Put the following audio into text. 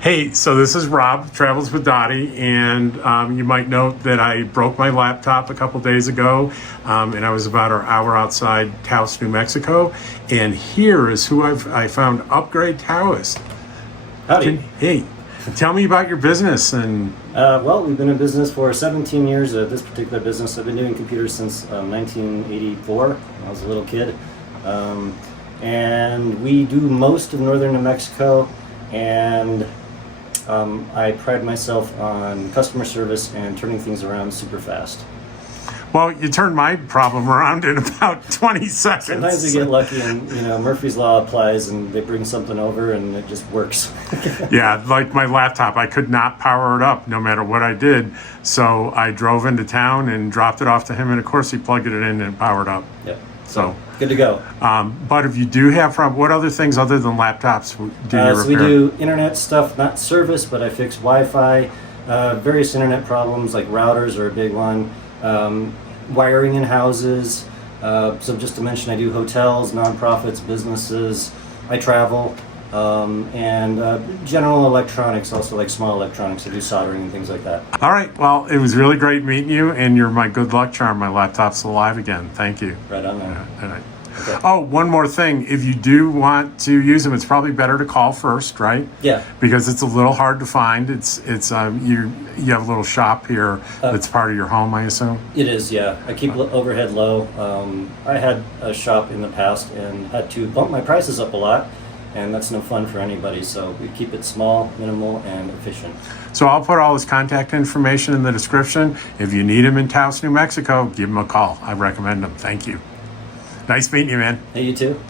Hey, so this is Rob, Travels with Dottie, and you might note that I broke my laptop a couple days ago, and I was about an hour outside Taos, New Mexico, and here is who I found, Upgrade Taos. Howdy. Hey, tell me about your business. And Well, we've been in business for 17 years. This particular business, I've been doing computers since 1984 when I was a little kid. And we do most of northern New Mexico, and I pride myself on customer service and turning things around super fast. Well, you turned my problem around in about 20 seconds. Sometimes we get lucky and, Murphy's Law applies and they bring something over and it just works. Yeah, like my laptop, I could not power it up no matter what I did. So I drove into town and dropped it off to him, and of course he plugged it in and powered up. Yep. So good to go. But if you do have what other things other than laptops do you repair? So we do internet stuff, not service, but I fix Wi-Fi, various internet problems like routers are a big one, wiring in houses. So just to mention, I do hotels, nonprofits, businesses. I travel, and general electronics, also like small electronics. I do soldering and things like that. All right. Well, it was really great meeting you, and you're my good luck charm. My laptop's alive again. Thank you. Right on there. All right. Okay. Oh, one more thing. If you do want to use them, it's probably better to call first, right? Yeah. Because it's a little hard to find. It's you have a little shop here that's part of your home, I assume. It is, yeah. I keep overhead low. I had a shop in the past and had to bump my prices up a lot, and that's no fun for anybody. So we keep it small, minimal, and efficient. So I'll put all his contact information in the description. If you need him in Taos, New Mexico, give him a call. I recommend him. Thank you. Nice meeting you, man. Hey, you too.